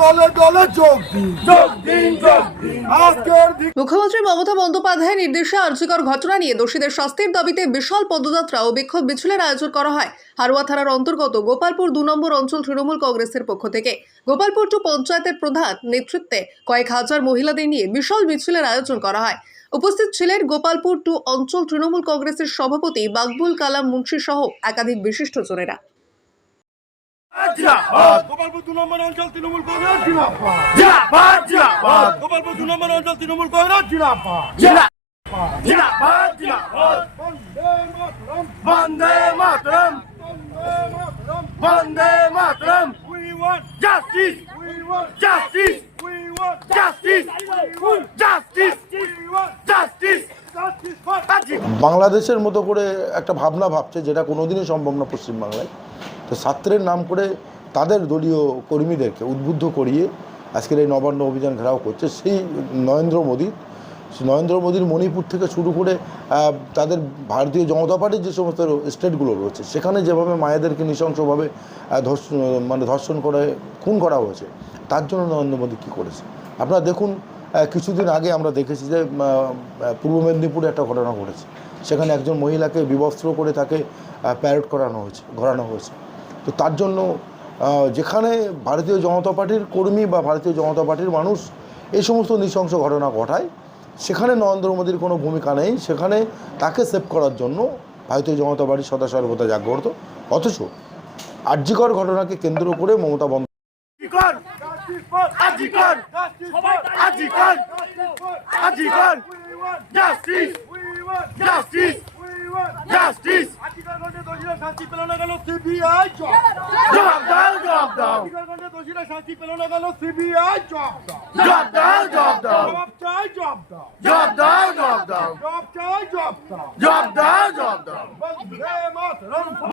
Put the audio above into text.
দলে দলে যোগ দিন। যোগ দিন যোগ দিন। আজকের মুখ্যমন্ত্রী মমতা বন্দ্যোপাধ্যায়ের নির্দেশে আর্যিকর ঘটনা নিয়ে দোষীদের শাস্তির দাবিতে বিশাল পদযাত্রা ও বিক্ষোভ মিছিলের আয়োজন করা হয়। হারোয়া থানার অন্তর্গত গোপালপুর দু নম্বর অঞ্চল তৃণমূল কংগ্রেসের পক্ষ থেকে। গোপালপুর টু পঞ্চায়েতের প্রধান নেতৃত্বে কয়েক হাজার মহিলাদের নিয়ে বিশাল মিছিলের আয়োজন করা হয়। উপস্থিত ছিলেন গোপালপুর টু অঞ্চল তৃণমূল কংগ্রেসের সভাপতি বাকবুল কালাম মুন্সি সহ একাধিক বিশিষ্টজনেরা গোপালপুর দু নম্বর অঞ্চল তৃণমূল কংগ্রেস। গোপালপুর দু নম্বর অঞ্চল তৃণমূল কংগ্রেস। বন্দে মাতরম। বন্দে মাতরম। বাংলাদেশের মতো করে একটা ভাবনা ভাবছে যেটা কোনোদিনই সম্ভব না পশ্চিমবাংলায়। তো ছাত্রের নাম করে তাদের দলীয় কর্মীদেরকে উদ্বুদ্ধ করিয়ে আজকের এই নবান্ন অভিযান ঘেরাও করছে। সেই নরেন্দ্র মোদী নরেন্দ্র মোদীর মণিপুর থেকে শুরু করে তাদের ভারতীয় জনতা পার্টির যে সমস্ত স্টেটগুলো রয়েছে, সেখানে যেভাবে মায়েদেরকে নৃশংসভাবে ধর্ষ মানে ধর্ষণ করে, খুন করা হয়েছে, তার জন্য নরেন্দ্র মোদী কী করেছে? আপনারা দেখুন কিছুদিন আগে আমরা দেখেছি যে পূর্ব মেদিনীপুরে একটা ঘটনা ঘটেছে। সেখানে একজন মহিলাকে বিবস্ত্র করে তাকে প্যারেড করানো হয়েছে, ঘোরানো হয়েছে। তো তার জন্য যেখানে ভারতীয় জনতা পার্টির কর্মী বা ভারতীয় জনতা পার্টির মানুষ এই সমস্ত নৃশংস ঘটনা ঘটায় সেখানে নরেন্দ্র মোদীর কোনো ভূমিকা নেই সেখানে তাকে সেভ করার জন্য ভারতীয় জনতা পার্টি সদা সর্বদা জাগ্রত। অথচ আর্যিকর ঘটনাকে কেন্দ্র করে মমতা বন্দ্যোপাধ্যায় আজিকর আজিকর আজিকর আজিকর জাস্টিস জাস্টিস জাস্টিস আজিকর গন্ডে দোষীরা শাস্তি পেল না গেল সিবিআই জব দাও। জব দাও গন্ডে দোষীরা শাস্তি পেল না গেল সিবিআই জব দাও। জবাব দাও জব দাও। জব চাই জব দাও। জব দাও জব দাও। জব চাই জব দাও। জব দাও জব দাও। বন্দে মাতরম।